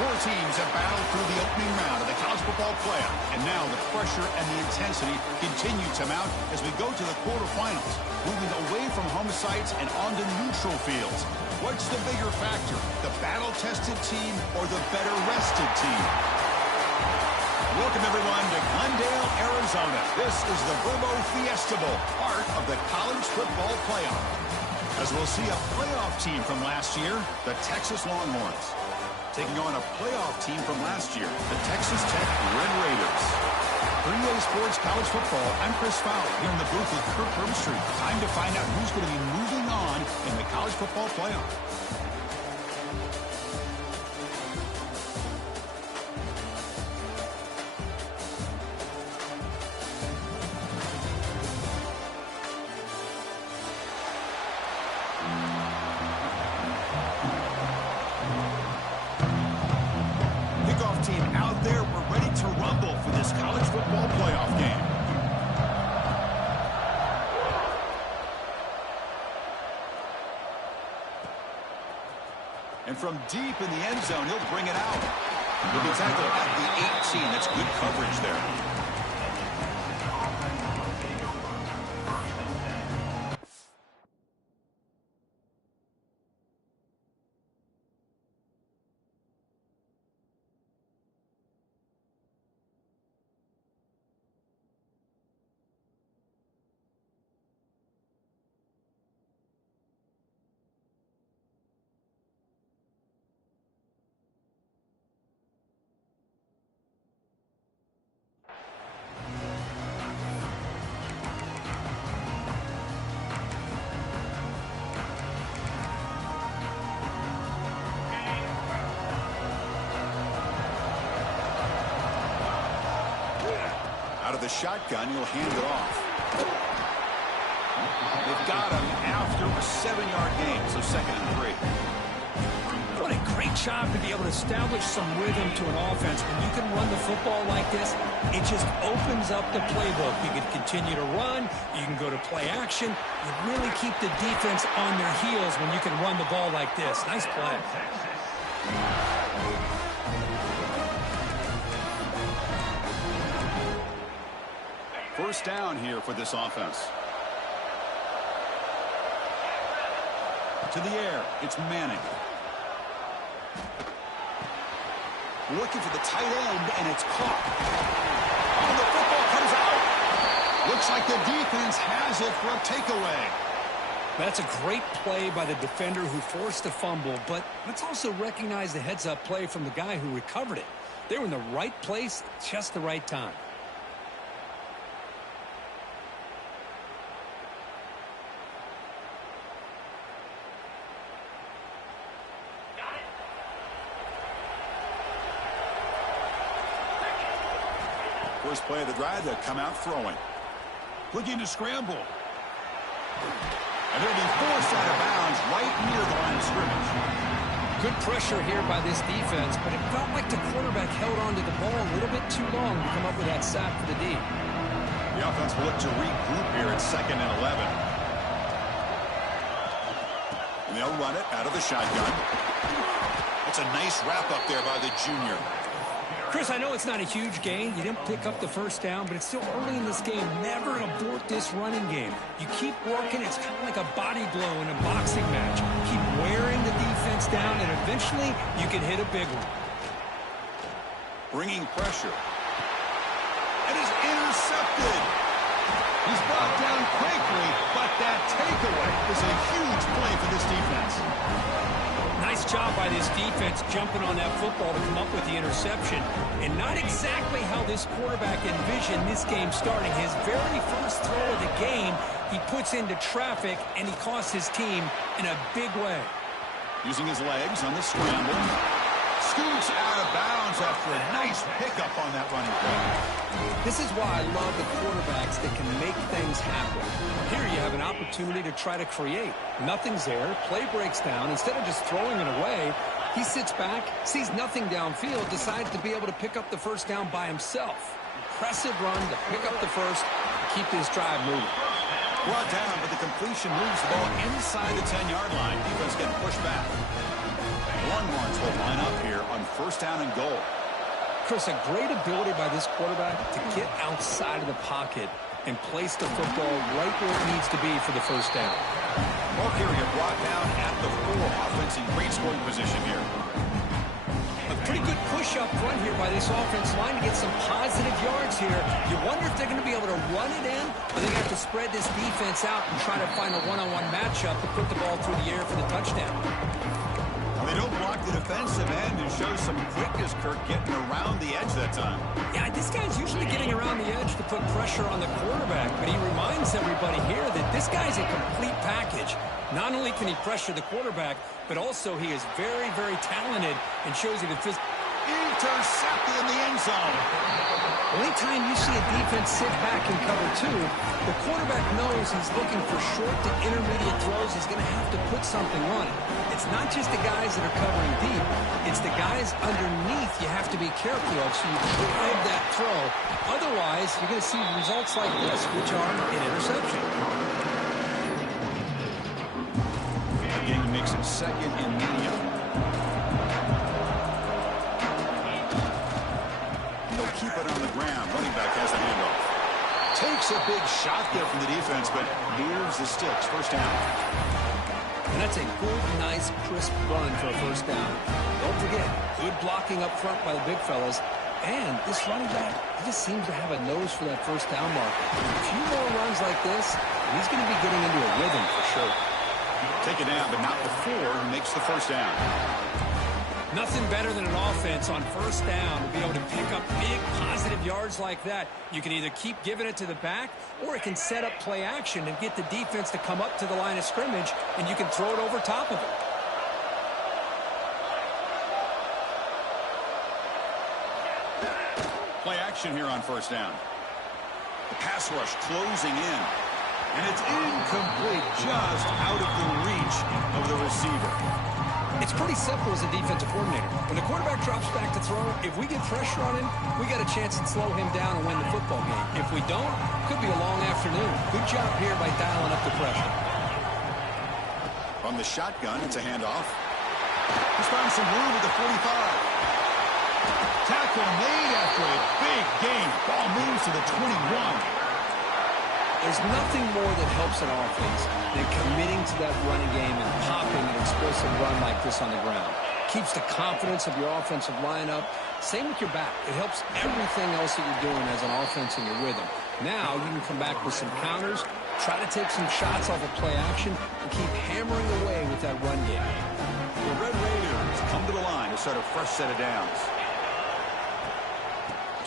Four teams have battled through the opening round of the college football playoff, and now the pressure and the intensity continue to mount as we go to the quarterfinals, moving away from home sites and onto neutral fields. What's the bigger factor, the battle-tested team or the better-rested team? Welcome, everyone, to Glendale, Arizona. This is the Verbo Fiesta Bowl, part of the college football playoff. As we'll see a playoff team from last year, the Texas Longhorns, taking on a playoff team from last year, the Texas Tech Red Raiders. For EA Sports College Football, I'm Chris Fowler here in the booth with Kirk Herbstreit. Time to find out who's going to be moving on in the college football playoff. And from deep in the end zone, he'll bring it out. He'll be tackled at the 18. That's good coverage there. Out of the shotgun, he'll hand it off. They've got him after a 7-yard gain, so 2nd and 3. What a great job to be able to establish some rhythm to an offense. When you can run the football like this, it just opens up the playbook. You can continue to run. You can go to play action. You really keep the defense on their heels when you can run the ball like this. Nice play. First down here for this offense. To the air, it's Manning. Looking for the tight end, and it's caught. Oh, the football comes out. Looks like the defense has it for a takeaway. That's a great play by the defender who forced the fumble, but let's also recognize the heads-up play from the guy who recovered it. They were in the right place at just the right time. First play of the drive, they'll come out throwing. Looking to scramble. And they'll be forced out of bounds right near the line of scrimmage. Good pressure here by this defense, but it felt like the quarterback held on to the ball a little bit too long to come up with that sack for the D. The offense will look to regroup here at 2nd and 11. And they'll run it out of the shotgun. That's a nice wrap up there by the junior. Chris, I know it's not a huge gain. You didn't pick up the first down, but it's still early in this game. Never abort this running game. You keep working. It's kind of like a body blow in a boxing match. Keep wearing the defense down, and eventually you can hit a big one. Bringing pressure. It is intercepted. He's brought down quickly, but that takeaway is a huge play for this defense. Nice job by this defense jumping on that football to come up with the interception. And not exactly how this quarterback envisioned this game starting. His very first throw of the game, he puts into traffic, and he costs his team in a big way. Using his legs on the scramble. Scoots out of bounds after a nice pickup on that running play. This is why I love the quarterbacks that can make things happen. Here you have an opportunity to try to create. Nothing's there. Play breaks down. Instead of just throwing it away, he sits back, sees nothing downfield, decides to be able to pick up the first down by himself. Impressive run to pick up the first and keep this drive moving. Brought down, but the completion moves the ball inside the 10-yard line. Defense getting pushed back. Longhorns will line up here on first down and goal. Chris, a great ability by this quarterback to get outside of the pocket and place the football right where it needs to be for the first down. Ball carrier brought down at the 4. Offense in great scoring position here. A pretty good push up front here by this offense line to get some positive yards here. You wonder if they're going to be able to run it in, or they're going to have to spread this defense out and try to find a one-on-one matchup to put the ball through the air for the touchdown. They don't block the defensive end and show some quickness, Kirk, getting around the edge that time. Yeah, this guy's usually getting around the edge to put pressure on the quarterback, but he reminds everybody here that this guy's a complete package. Not only can he pressure the quarterback, but also he is very, very talented and shows you the physical. Intercepted in the end zone. Anytime you see a defense sit back in cover 2, the quarterback knows he's looking for short to intermediate throws. He's going to have to put something on it. It's not just the guys that are covering deep. It's the guys underneath you have to be careful of so you drive that throw. Otherwise, you're going to see results like this, which are an interception. Again, makes it second and medium. They'll keep it on the ground. Running back has the handoff. Takes a big shot there from the defense, but moves the sticks. First down. And that's a good, nice, crisp run for a first down. Don't forget, good blocking up front by the big fellas. And this running back, he just seems to have a nose for that first down marker. A few more runs like this, and he's going to be getting into a rhythm for sure. Take it down, but not before he makes the first down. Nothing better than an offense on first down to be able to pick up big positive yards like that. You can either keep giving it to the back, or it can set up play action and get the defense to come up to the line of scrimmage, and you can throw it over top of it. Play action here on first down. The pass rush closing in. And it's incomplete, just out of the reach of the receiver. It's pretty simple as a defensive coordinator. When the quarterback drops back to throw, if we get pressure on him, we got a chance to slow him down and win the football game. If we don't, could be a long afternoon. Good job here by dialing up the pressure. From the shotgun, it's a handoff. He's found some room at the 45. Tackle made after a big gain. Ball moves to the 21. There's nothing more that helps an offense than committing to that running game and popping an explosive run like this on the ground. Keeps the confidence of your offensive lineup. Same with your back. It helps everything else that you're doing as an offense in your rhythm. Now you can come back with some counters, try to take some shots off of play action, and keep hammering away with that run game. The Red Raiders come to the line to start a fresh set of downs.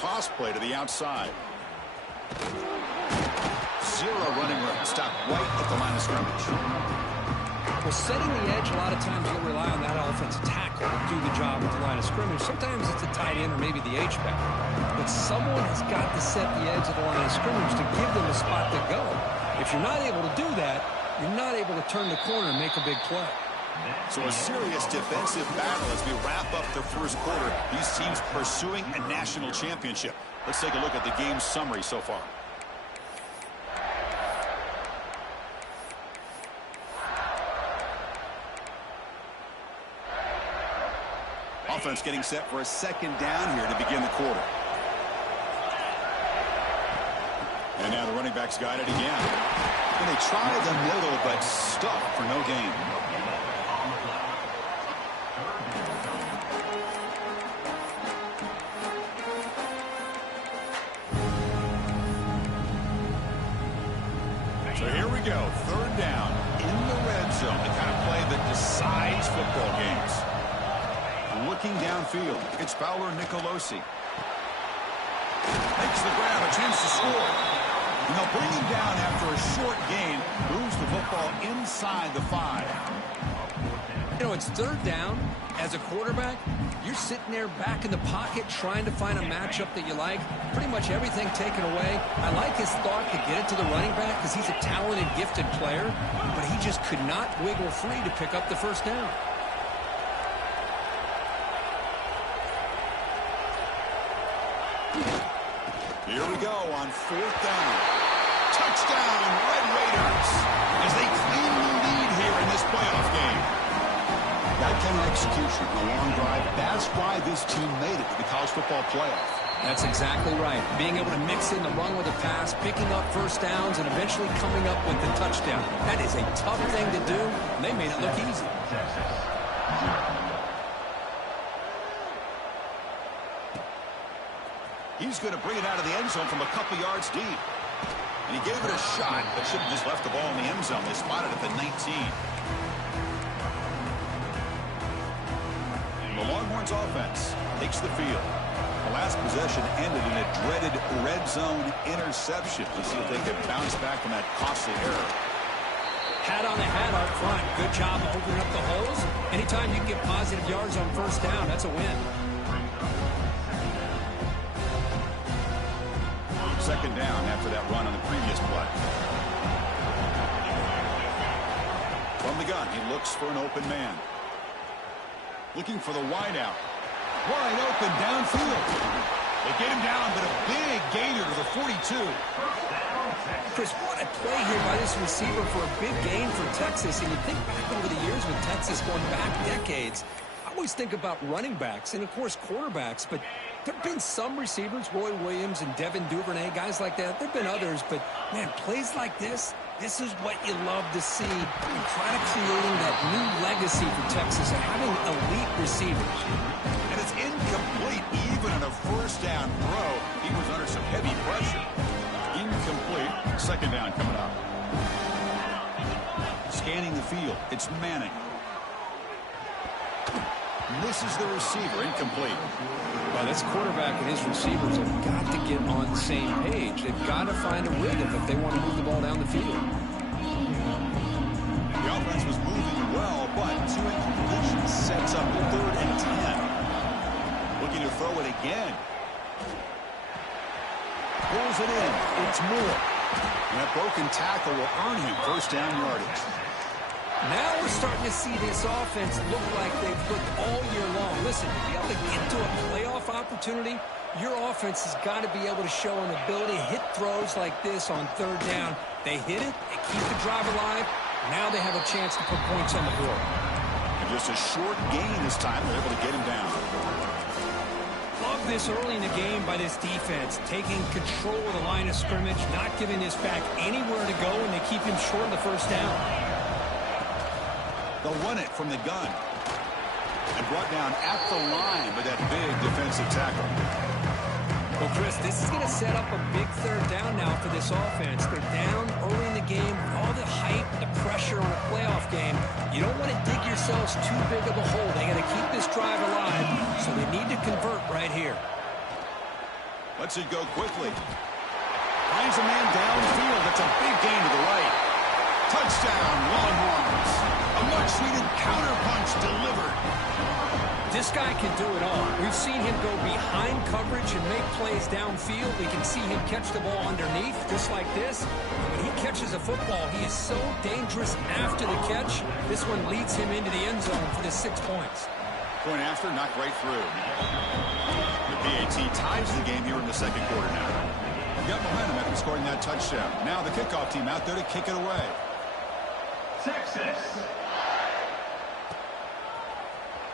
Toss play to the outside. Zero running room. Stop right at the line of scrimmage. Well, setting the edge, a lot of times you'll rely on that offensive tackle to do the job at the line of scrimmage. Sometimes it's a tight end or maybe the H-back. But someone has got to set the edge of the line of scrimmage to give them a spot to go. If you're not able to do that, you're not able to turn the corner and make a big play. So a serious defensive battle as we wrap up the first quarter. These teams pursuing a national championship. Let's take a look at the game's summary so far. Offense getting set for a second down here to begin the quarter. And now the running backs got it again. And they try the middle, but stuck for no gain. So here we go. Third down in the red zone. The kind of play that decides football games. Looking downfield, it's Fowler Nicolosi. Makes the grab, a chance to score. And they'll bring him down after a short gain. Moves the football inside the 5. You know, it's third down. As a quarterback, you're sitting there back in the pocket trying to find a matchup that you like. Pretty much everything taken away. I like his thought to get it to the running back because he's a talented, gifted player. But he just could not wiggle free to pick up the first down. Here we go on fourth down. Touchdown, Red Raiders, as they claim the lead here in this playoff game. That kind of execution on a long drive, that's why this team made it to the college football playoff. That's exactly right. Being able to mix in the run with a pass, picking up first downs, and eventually coming up with the touchdown. That is a tough thing to do, and they made it look easy. He's going to bring it out of the end zone from a couple yards deep. And he gave it a shot, but should have just left the ball in the end zone. They spotted it at the 19. The Longhorns offense takes the field. The last possession ended in a dreaded red zone interception. Let's see if they can bounce back from that costly error. Hat on the hat up front. Good job of opening up the holes. Anytime you can get positive yards on first down, that's a win. Second down after that run on the previous play. From the gun, he looks for an open man. Looking for the wideout. Wide open downfield. They get him down, but a big gainer to the 42. Chris, what a play here by this receiver for a big gain for Texas. And you think back over the years with Texas going back decades, I always think about running backs and, of course, quarterbacks. But there have been some receivers, Roy Williams and Devin Duvernay, guys like that. There have been others, but, man, plays like this is what you love to see. And try to creating that new legacy for Texas of having elite receivers. And it's incomplete even on a first down throw. He was under some heavy pressure. Incomplete. Second down coming up. Scanning the field. It's Manning. Misses the receiver. Incomplete. Well, this quarterback and his receivers have got to get on the same page. They've got to find a rhythm if they want to move the ball down the field. The offense was moving well, but two incompletions sets up 3rd and 10. Looking to throw it again. Pulls it in. It's Moore. And that broken tackle will earn him first down yardage. Now we're starting to see this offense look like they've looked all year long. Listen, to be able to get to a playoff opportunity, your offense has got to be able to show an ability to hit throws like this on 3rd down. They hit it, they keep the drive alive. Now they have a chance to put points on the board. And just a short gain this time. They're able to get him down. Love this early in the game by this defense, taking control of the line of scrimmage, not giving this back anywhere to go, and they keep him short of the first down. They'll run it from the gun. And brought down at the line with that big defensive tackle. Well, Chris, this is going to set up a big 3rd down now for this offense. They're down early in the game with all the hype, the pressure on a playoff game. You don't want to dig yourselves too big of a hole. They got to keep this drive alive, so they need to convert right here. Lets it go quickly. Finds a man downfield. That's a big gain to the right. Touchdown, Longhorns. A much-needed counterpunch delivered. This guy can do it all. We've seen him go behind coverage and make plays downfield. We can see him catch the ball underneath, just like this. When he catches a football, he is so dangerous after the catch. This one leads him into the end zone for the 6 points. Point after, not right through. The PAT ties the game here in the second quarter now. Got momentum after scoring that touchdown. Now the kickoff team out there to kick it away. Texas.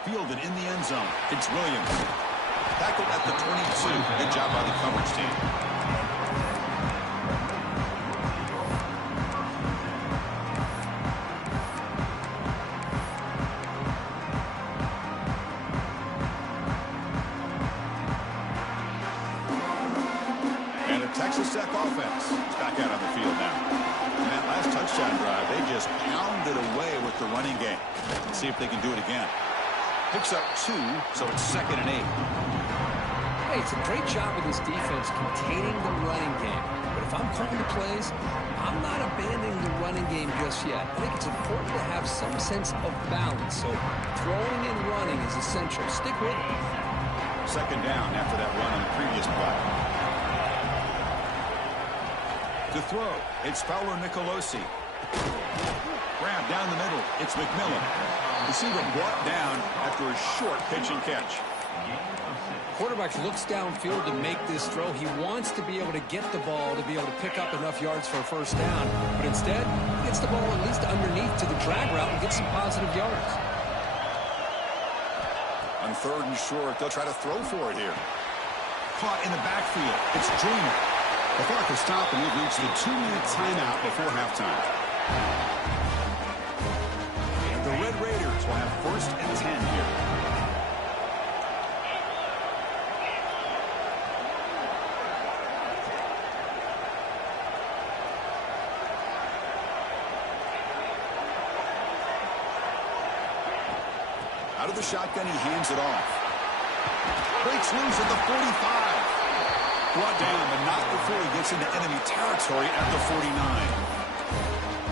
Fielded in the end zone. It's Williams. Tackled at the 22. Good job by the coverage team. And the Texas Tech offense is back out on the field now. In that last touchdown drive, they just pounded away with the running game. Let's see if they can do it again. Picks up 2, so it's 2nd and 8. Hey, it's a great job of this defense containing the running game. But if I'm calling the plays, I'm not abandoning the running game just yet. I think it's important to have some sense of balance. So throwing and running is essential. Stick with it. Second down after that run on the previous play. To throw, it's Fowler Nicolosi. Grab down the middle, it's McMillan. Receiver brought down after a short pitch and catch. Quarterback looks downfield to make this throw. He wants to be able to get the ball to be able to pick up enough yards for a first down. But instead, he gets the ball at least underneath to the drag route and gets some positive yards. On 3rd and short, they'll try to throw for it here. Caught in the backfield. It's Joyner. The clock will stop, and we've reached the 2-minute timeout before halftime. And the Red Raiders will have 1st and 10 here. Out of the shotgun, he hands it off. Breaks loose at the 45. Brought down, but not before he gets into enemy territory at the 49.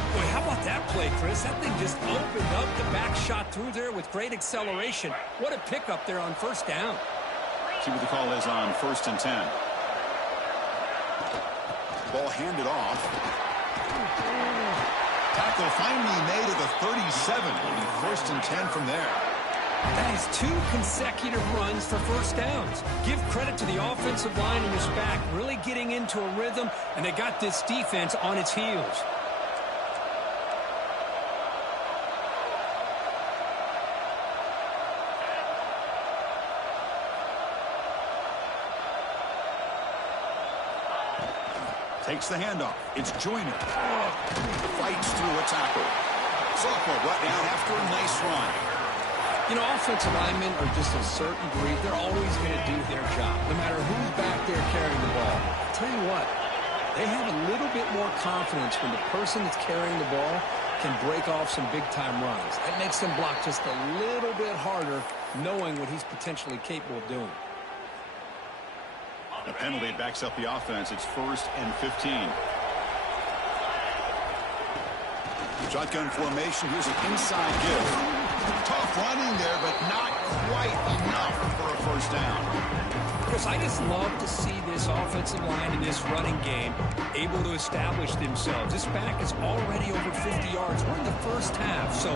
Boy, how about that play, Chris? That thing just opened up. The back shot through there with great acceleration. What a pickup there on 1st down. See what the call is on 1st and 10. Ball handed off. Tackle finally made at the 37. It'll be 1st and 10 from there. That is 2 consecutive runs for 1st downs. Give credit to the offensive line and his back, really getting into a rhythm, and they got this defense on its heels. Takes the handoff. It's Joyner. Fights through a tackle. Sophomore brought down after a nice run. You know, offensive linemen are just a certain breed. They're always going to do their job, no matter who's back there carrying the ball. I'll tell you what, they have a little bit more confidence when the person that's carrying the ball can break off some big-time runs. That makes them block just a little bit harder, knowing what he's potentially capable of doing. The penalty backs up the offense. It's 1st and 15. Shotgun formation. Here's an inside give. Tough running there, but not quite enough for a 1st down. Chris, I just love to see this offensive line in this running game able to establish themselves. This back is already over 50 yards. We're in the 1st half, so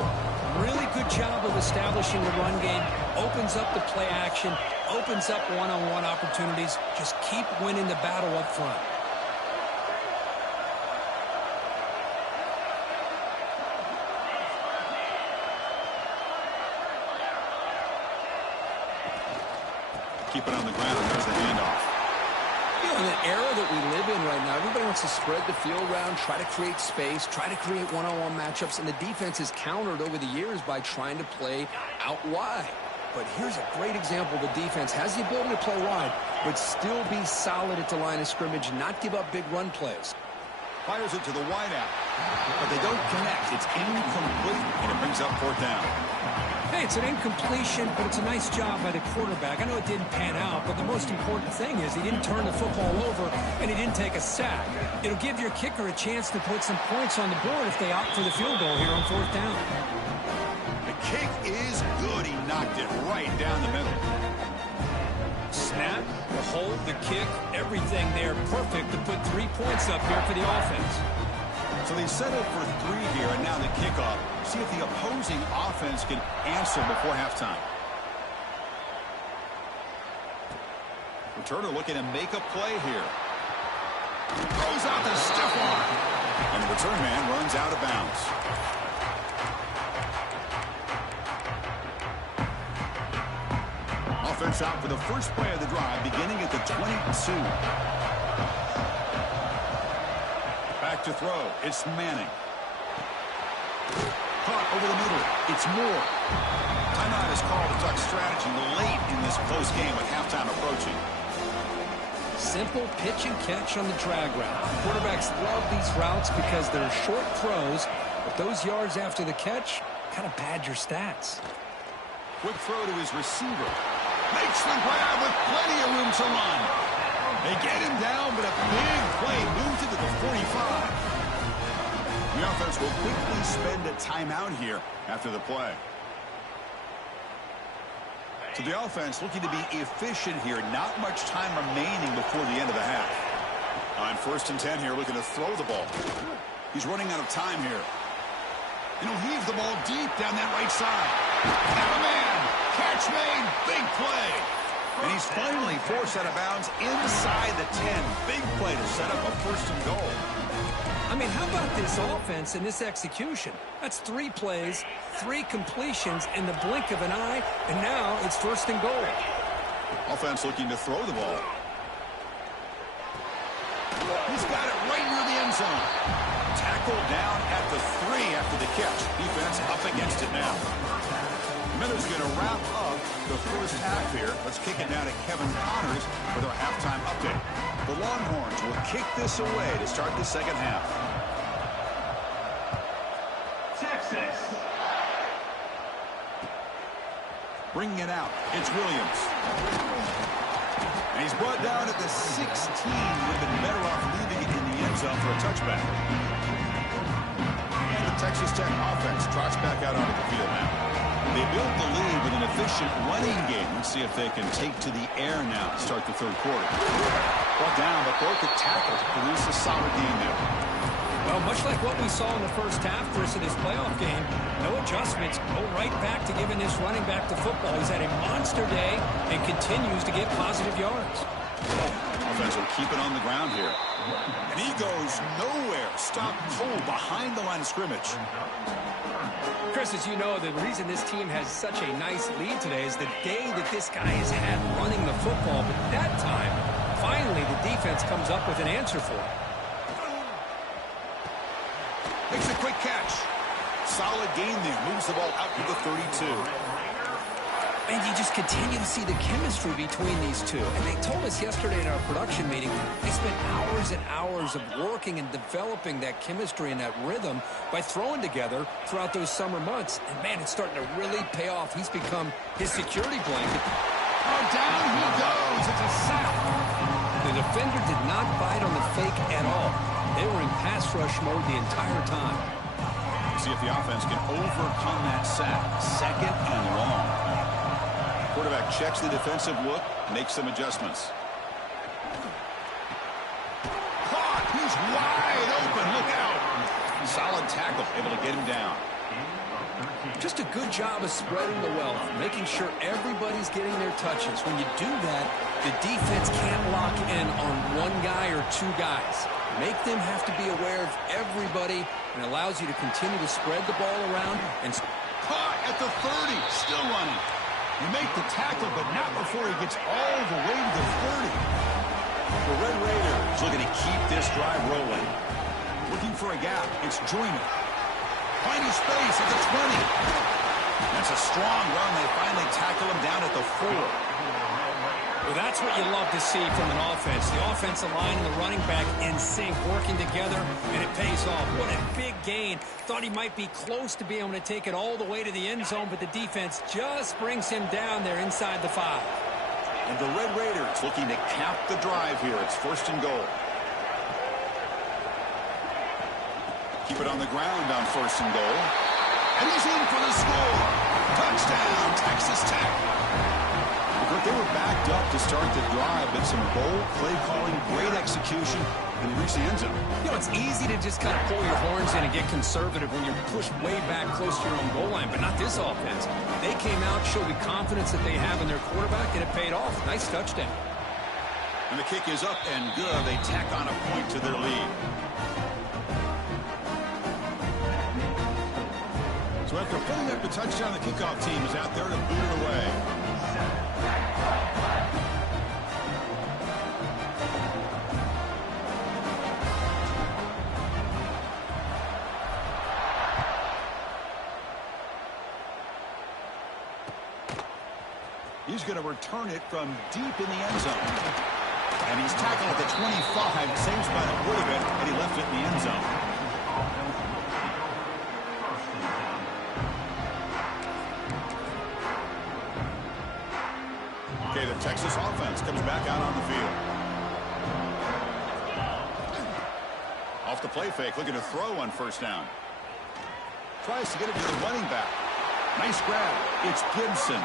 really good job of establishing the run game. Opens up the play action, opens up one-on-one opportunities. Just keep winning the battle up front. Keep it on the ground. There's the handoff. You know, in the era that we live in right now, everybody wants to spread the field around, try to create space, try to create one-on-one matchups, and the defense is countered over the years by trying to play out wide. But here's a great example. The defense has the ability to play wide, but still be solid at the line of scrimmage, not give up big run plays. Fires it to the wideout, but they don't connect. It's incomplete, and it brings up 4th down. Hey, it's an incompletion, but it's a nice job by the quarterback. I know it didn't pan out, but the most important thing is he didn't turn the football over, and he didn't take a sack. It'll give your kicker a chance to put some points on the board if they opt for the field goal here on 4th down. The kick is good. He knocked it right down the middle. Snap, the hold, the kick, everything there perfect to put 3 points up here for the offense. So they settled for 3 here, and now the kickoff. See if the opposing offense can answer before halftime. Returner looking to make a play here. Throws out the stiff arm. And the return man runs out of bounds. Offense out for the first play of the drive, beginning at the 22. Back to throw. It's Manning. Caught over the middle. It's Moore. Timeout is called to talk strategy late in this close game with halftime approaching. Simple pitch and catch on the drag route. Quarterbacks love these routes because they're short throws, but those yards after the catch kind of pad your stats. Quick throw to his receiver. Makes the grab with plenty of room to run. They get him down, but a big play moves it to the 45. The offense will quickly spend a timeout here after the play. So the offense looking to be efficient here. Not much time remaining before the end of the half. On 1st and 10 here, looking to throw the ball. He's running out of time here. And he'll heave the ball deep down that right side. Have a man. Catch made. Big play. And he's He's finally forced out of bounds inside the 10. Big play to set up a first and goal. I mean, how about this offense and this execution? That's 3 plays, 3 completions in the blink of an eye, and now it's first and goal. Offense looking to throw the ball. He's got it right near the end zone. Tackled down at the 3 after the catch. Defense up against it now. Miller's going to wrap up the first half here. Let's kick it down to Kevin Connors with our halftime update. The Longhorns will kick this away to start the second half. Texas. Bringing it out, it's Williams. And he's brought down at the 16. Would have been better off leaving it in the end zone for a touchback. And the Texas Tech offense trots back out onto the field now. They built the lead with an efficient running game. Let's see if they can take to the air now to start the third quarter. Brought down, but broke the tackle to produce a solid game there. Well, much like what we saw in the first half, Chris, in his playoff game, no adjustments, go right back to giving this running back to football. He's had a monster day and continues to get positive yards. Offense will keep it on the ground here. And he goes nowhere. Stopped cold behind the line of scrimmage. Chris, as you know, the reason this team has such a nice lead today is the day that this guy has had running the football. But that time, finally, the defense comes up with an answer for it. Makes a quick catch. Solid gain there. Moves the ball out to the 32. And you just continue to see the chemistry between these two. And they told us yesterday in our production meeting, they spent hours and hours of working and developing that chemistry and that rhythm by throwing together throughout those summer months. And, man, it's starting to really pay off. He's become his security blanket. Oh, down he goes. It's a sack. The defender did not bite on the fake at all. They were in pass rush mode the entire time. See if the offense can overcome that sack. Second and long. Quarterback checks the defensive look, makes some adjustments. Caught! He's wide open. Look out! Solid tackle, able to get him down. Just a good job of spreading the wealth, making sure everybody's getting their touches. When you do that, the defense can't lock in on one guy or 2 guys. Make them have to be aware of everybody, and allows you to continue to spread the ball around. And caught at the 30, still running. He made the tackle, but not before he gets all the way to the 30. The Red Raiders looking to keep this drive rolling. Looking for a gap. It's Joyner. Finding space at the 20. That's a strong run. They finally tackle him down at the 4. Well, that's what you love to see from an offense. The offensive line and the running back in sync, working together, and it pays off. What a big gain. Thought he might be close to being able to take it all the way to the end zone, but the defense just brings him down there inside the 5. And the Red Raiders looking to cap the drive here. It's first and goal. Keep it on the ground on first and goal. And he's in for the score. Touchdown, Texas Tech. They were backed up to start the drive, but some bold play calling, great execution, and reach the end zone. You know, it's easy to just kind of pull your horns in and get conservative when you're pushed way back close to your own goal line, but not this offense. They came out, showed the confidence that they have in their quarterback, and it paid off. Nice touchdown. And the kick is up and good. They tack on a point to their lead. So after putting up the touchdown, the kickoff team is out there to boot it away. He's going to return it from deep in the end zone. And he's tackled at the 25, same spot it would have been, and he left it in the end zone. Okay, the Texas offense comes back out on the field. Off the play fake, looking to throw on first down. Tries to get it to the running back. Nice grab. It's Gibson.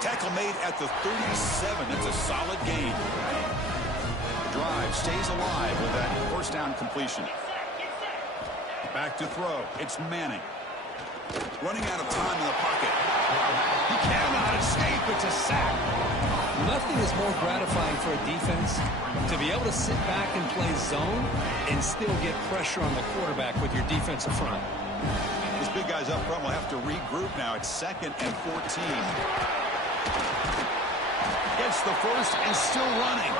Tackle made at the 37. That's a solid gain. The drive stays alive with that first down completion. Back to throw. It's Manning. Running out of time in the pocket. He cannot escape. It's a sack. Nothing is more gratifying for a defense to be able to sit back and play zone and still get pressure on the quarterback with your defensive front. These big guys up front will have to regroup now. It's 2nd and 14. Gets the first and still running.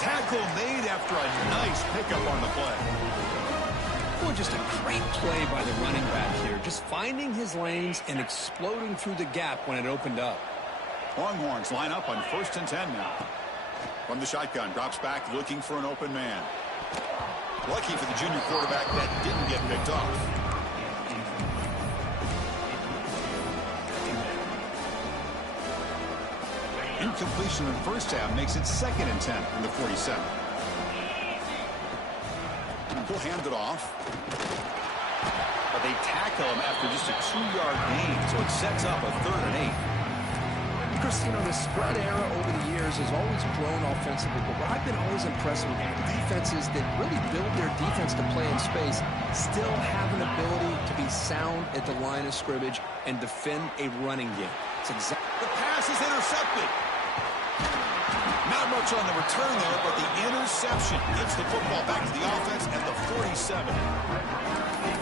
Tackle made after a nice pickup on the play. Well, just a great play by the running back here. Just finding his lanes and exploding through the gap when it opened up. Longhorns line up on 1st and 10 now. From the shotgun, drops back looking for an open man. Lucky for the junior quarterback that didn't get picked off. Incompletion in the first half makes it 2nd and 10 from the 47. He'll hand it off. But they tackle him after just a 2-yard gain, so it sets up a 3rd and 8. Chris, you know, the spread era over the years has always grown offensively, but what I've been always impressed with defenses that really build their defense to play in space still have an ability to be sound at the line of scrimmage and defend a running game. It's exactly. The pass is intercepted. Not much on the return there, but the interception gets the football back to the offense at the 47.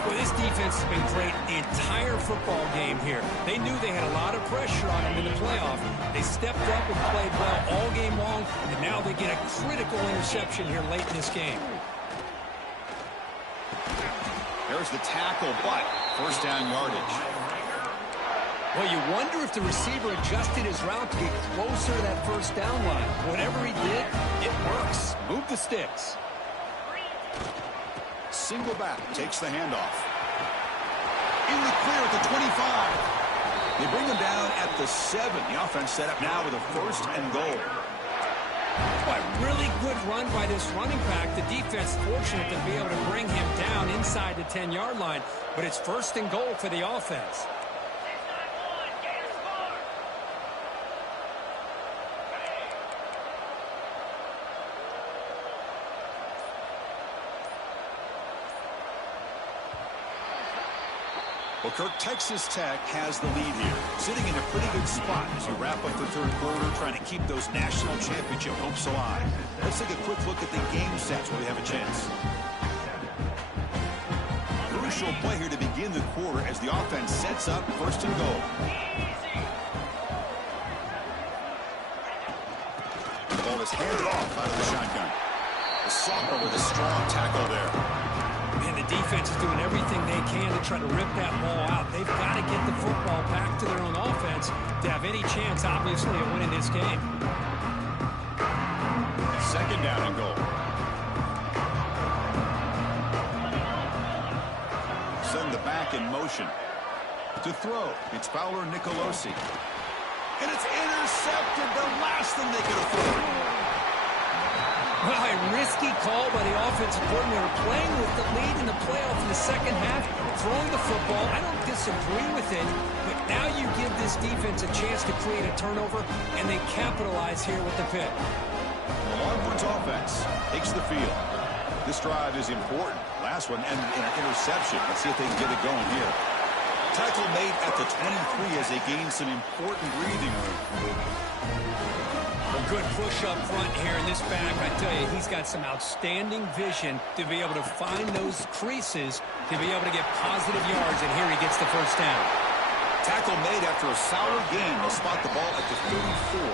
Well, this defense has been great the entire football game here. They knew they had a lot of pressure on them in the playoff. They stepped up and played well all game long, and now they get a critical interception here late in this game. There's the tackle, but 1st down yardage. Well, you wonder if the receiver adjusted his route to get closer to that 1st down line. Whatever he did, it works. Move the sticks. Single back takes the handoff. In the clear at the 25. They bring him down at the 7. The offense set up now with a 1st and goal. Boy, really good run by this running back. The defense fortunate to be able to bring him down inside the 10-yard line, but it's 1st and goal for the offense. Well, Kirk, Texas Tech has the lead here, sitting in a pretty good spot as you wrap up the 3rd quarter, trying to keep those national championship hopes alive. Let's take a quick look at the game stats where we have a chance. Crucial play here to begin the quarter as the offense sets up 1st and goal. The ball is handed off out of the shotgun. The Sophomore with a strong tackle there. And the defense is doing everything they can to try to rip that ball out. They've got to get the football back to their own offense to have any chance, obviously, of winning this game. 2nd down and goal. Send the back in motion. To throw, it's Fowler Nicolosi. And it's intercepted, the last thing they could afford. Well, a risky call by the offensive coordinator, playing with the lead in the playoff in the 2nd half, throwing the football. I don't disagree with it, but now you give this defense a chance to create a turnover, and they capitalize here with the pick. The Longhorns offense takes the field. This drive is important. Last one ended in an interception. Let's see if they can get it going here. Tackle made at the 23 as they gain some important breathing room. A good push up front here in this back. I tell you, he's got some outstanding vision to be able to find those creases to be able to get positive yards, and here he gets the 1st down. Tackle made after a solid gain. They'll spot the ball at the 34.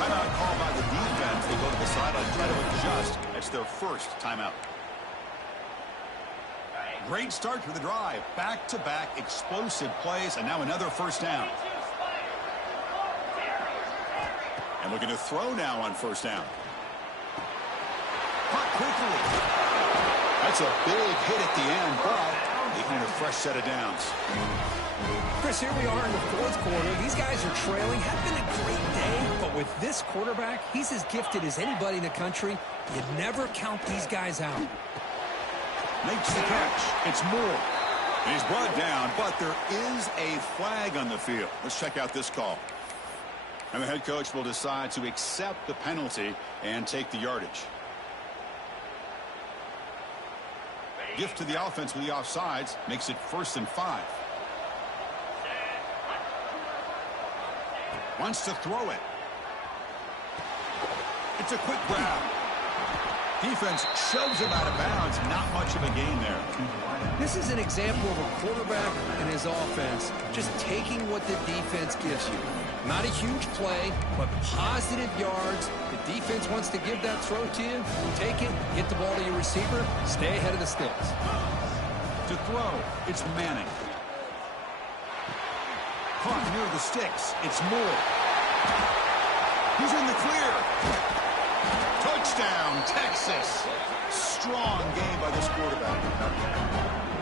Timeout called by the defense. They go to the sideline, try to adjust. That's their 1st timeout. Great start to the drive. Back-to-back explosive plays, and now another 1st down. And looking to throw now on 1st down. Caught quickly. That's a big hit at the end, but they find a fresh set of downs. Chris, here we are in the 4th quarter. These guys are trailing. Had been a great day, but with this quarterback, he's as gifted as anybody in the country. You never count these guys out. Makes the catch. It's Moore. And he's brought down, but there is a flag on the field. Let's check out this call. And the head coach will decide to accept the penalty and take the yardage. Gift to the offense with the offsides makes it 1st and 5. Wants to throw it. It's a quick grab. Defense shoves him out of bounds. Not much of a gain there. This is an example of a quarterback and his offense just taking what the defense gives you. Not a huge play, but positive yards. The defense wants to give that throw to you. Take it, get the ball to your receiver, stay ahead of the sticks. To throw, it's Manning. Caught near the sticks, it's Moore. He's in the clear. Touchdown, Texas. Strong game by this quarterback.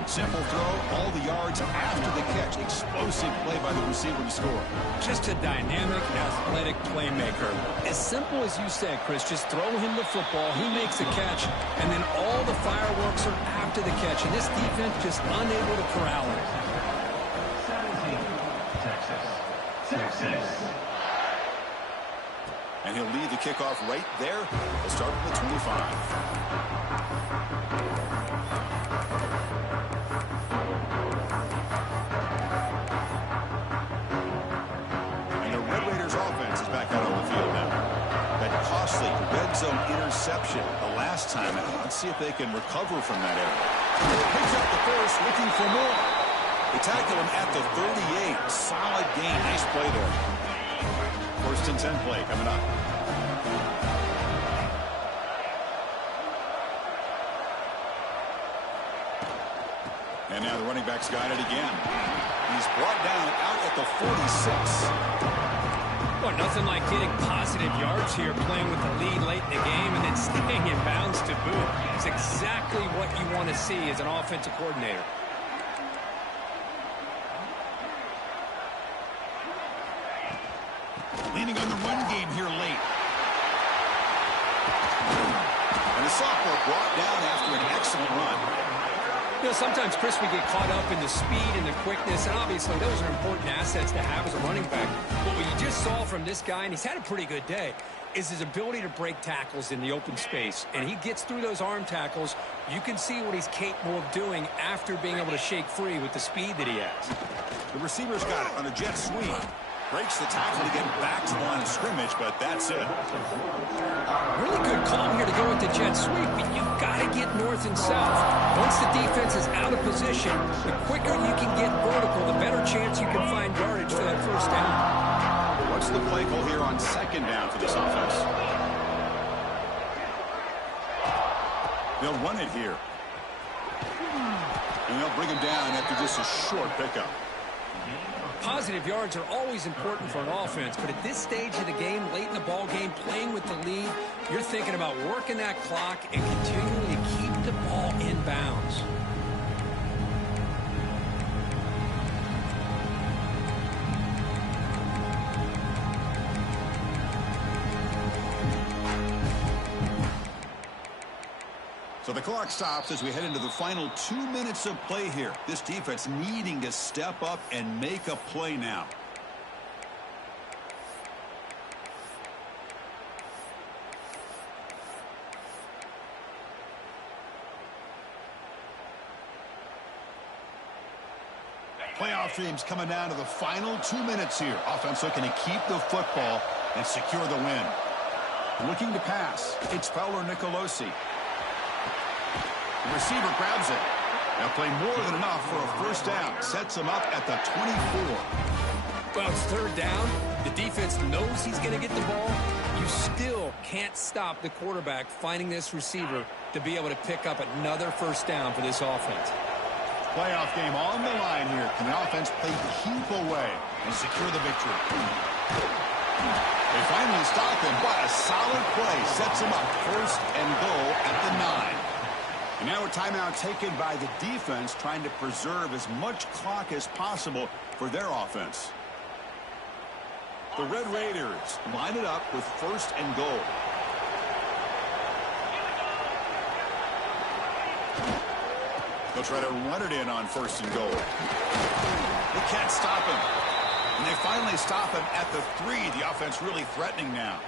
Simple throw, all the yards after the catch. Explosive play by the receiver to score. Just a dynamic, athletic playmaker. As simple as you said, Chris, just throw him the football, he makes a catch, and then all the fireworks are after the catch, and this defense just unable to corral him. 17, Texas. And he'll lead the kickoff right there. He'll start from the 25. And the Red Raiders offense is back out on the field now. That costly red zone interception the last time out. Let's see if they can recover from that error. Picks up the first, looking for more. They tackle him at the 38. Solid gain. Nice play there. First and 10 play coming up. And now the running back's got it again. He's brought down out at the 46. Well, nothing like getting positive yards here, playing with the lead late in the game, and then staying in bounds to boot. It's exactly what you want to see as an offensive coordinator. Leaning on the run game here late. And the sophomore brought down after an excellent run. You know, sometimes, Chris, we get caught up in the speed and the quickness, and obviously those are important assets to have as a running back. But what you just saw from this guy, and he's had a pretty good day, is his ability to break tackles in the open space. And he gets through those arm tackles. You can see what he's capable of doing after being able to shake free with the speed that he has. The receiver's got it on a jet sweep. Breaks the tackle to get back to the line of scrimmage, but that's it. Really good call here to go with the jet sweep, but you've got to get north and south. Once the defense is out of position, the quicker you can get vertical, the better chance you can find yardage for that first down. What's the play call here on second down for this offense? They'll run it here. And they'll bring him down after just a short pickup. Positive yards are always important for an offense, but at this stage of the game, late in the ball game, playing with the lead, you're thinking about working that clock and continuing to keep the ball in bounds. So the clock stops as we head into the final 2 minutes of play here. This defense needing to step up and make a play now. Playoff dreams coming down to the final 2 minutes here. Offense looking to keep the football and secure the win. Looking to pass. It's Fowler Nicolosi. The receiver grabs it. They'll play more than enough for a first down. Sets him up at the 24. Well, it's third down. The defense knows he's going to get the ball. You still can't stop the quarterback finding this receiver to be able to pick up another first down for this offense. Playoff game on the line here. Can the offense play keep away and secure the victory? They finally stop him. What a solid play. Sets him up first and goal at the 9. And now a timeout taken by the defense, trying to preserve as much clock as possible for their offense. The Red Raiders line it up with first and goal. They'll try to run it in on first and goal. They can't stop him. And they finally stop him at the 3. The offense really threatening now.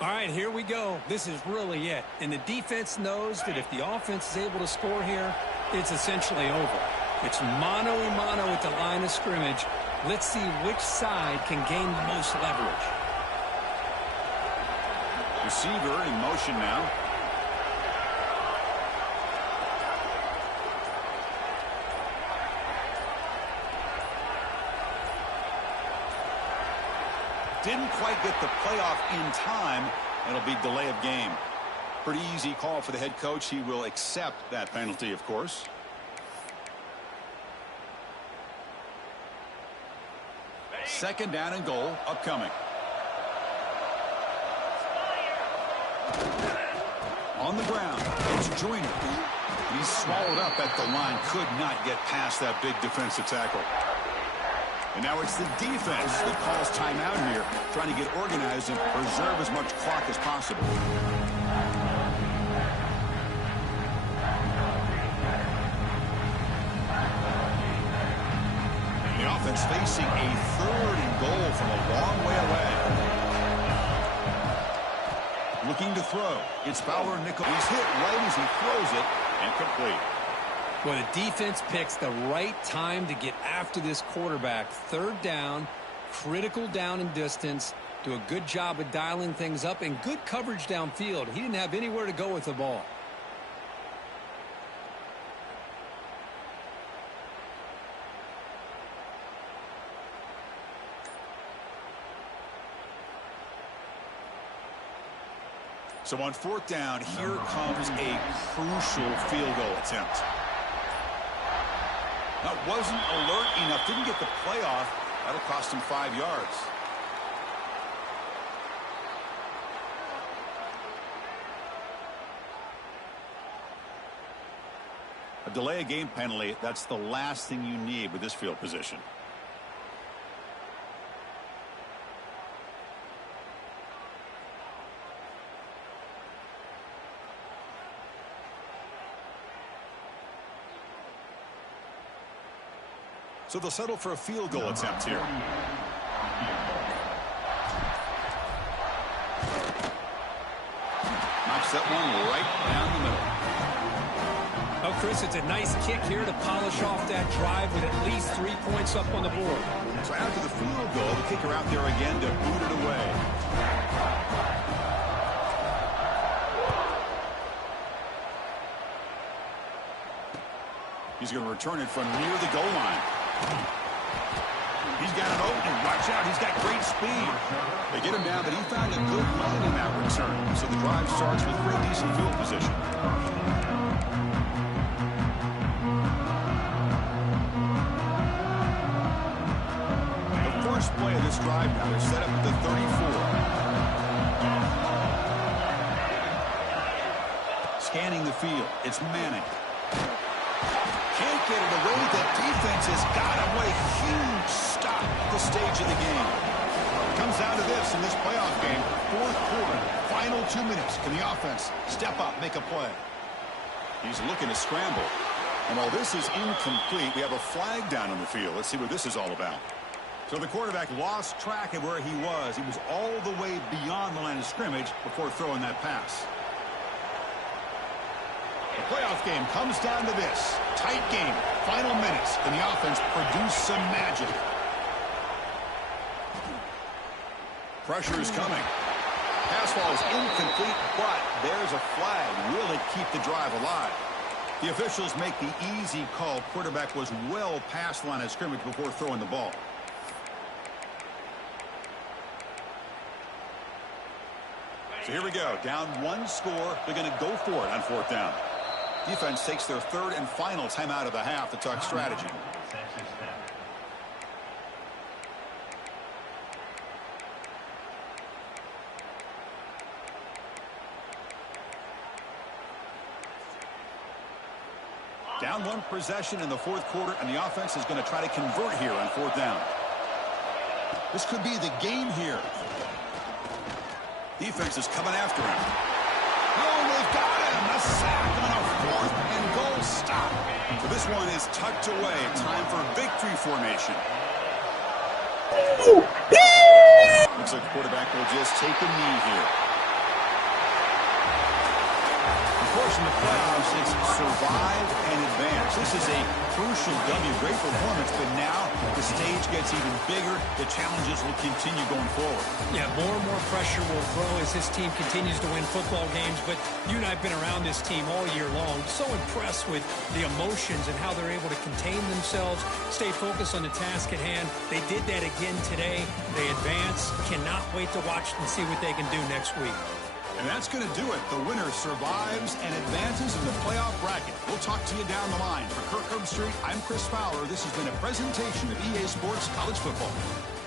All right, here we go. This is really it. And the defense knows that if the offense is able to score here, it's essentially over. It's mano-a-mano at the line of scrimmage. Let's see which side can gain the most leverage. Receiver in motion now. Didn't quite get the playoff in time. It'll be delay of game. Pretty easy call for the head coach. He will accept that penalty, of course. Second down and goal upcoming. On the ground, it's Joyner. He's swallowed up at the line. Could not get past that big defensive tackle. And now it's the defense that calls timeout here, trying to get organized and preserve as much clock as possible. The offense facing a third and goal from a long way away. Looking to throw. It's Fowler Nickel. He's hit right as he throws it and complete. Well, the defense picks the right time to get after this quarterback. Third down, critical down and distance. Do a good job of dialing things up and good coverage downfield. He didn't have anywhere to go with the ball. So on fourth down, here comes a crucial field goal attempt. That wasn't alert enough. Didn't get the playoff. That'll cost him 5 yards. A delay of game penalty, that's the last thing you need with this field position. So they'll settle for a field goal attempt here. Knocks that one right down the middle. Oh, Chris, it's a nice kick here to polish off that drive with at least 3 points up on the board. So after the field goal, the kicker out there again to boot it away. He's going to return it from near the goal line. He's got it open. Watch out. He's got great speed. They get him down, but he found a good lane in that return. So the drive starts with real decent field position. The first play of this drive now is set up at the 34. Scanning the field. It's Manning. Can't get it away. The defense has got him. What a huge stop at this stage of the game. Comes down to this in this playoff game. Fourth quarter, final 2 minutes. Can the offense step up, make a play? He's looking to scramble. And while this is incomplete, we have a flag down on the field. Let's see what this is all about. So the quarterback lost track of where he was. He was all the way beyond the line of scrimmage before throwing that pass. The playoff game comes down to this. Tight game. Final minutes. Can the offense produce some magic? Pressure is coming. Pass ball is incomplete, but there's a flag. Will it keep the drive alive? The officials make the easy call. Quarterback was well past the line of scrimmage before throwing the ball. So here we go. Down one score. They're going to go for it on fourth down. Defense takes their third and final timeout of the half to talk strategy. Down one possession in the fourth quarter, and the offense is going to try to convert here on fourth down. This could be the game here. Defense is coming after him. Oh, they've got him. A sack on a fourth and goal stop. So this one is tucked away. Time for victory formation. Looks like the quarterback will just take a knee here. course, in the playoffs, it's survive and advance. This is a crucial W. Great performance, but now the stage gets even bigger. The challenges will continue going forward. Yeah, more and more pressure will grow as this team continues to win football games, but you and I have been around this team all year long. So impressed with the emotions and how they're able to contain themselves, stay focused on the task at hand. They did that again today. They advance. Cannot wait to watch and see what they can do next week. And that's going to do it. The winner survives and advances in the playoff bracket. We'll talk to you down the line. For Kirk Herbstreit, I'm Chris Fowler. This has been a presentation of EA Sports College Football.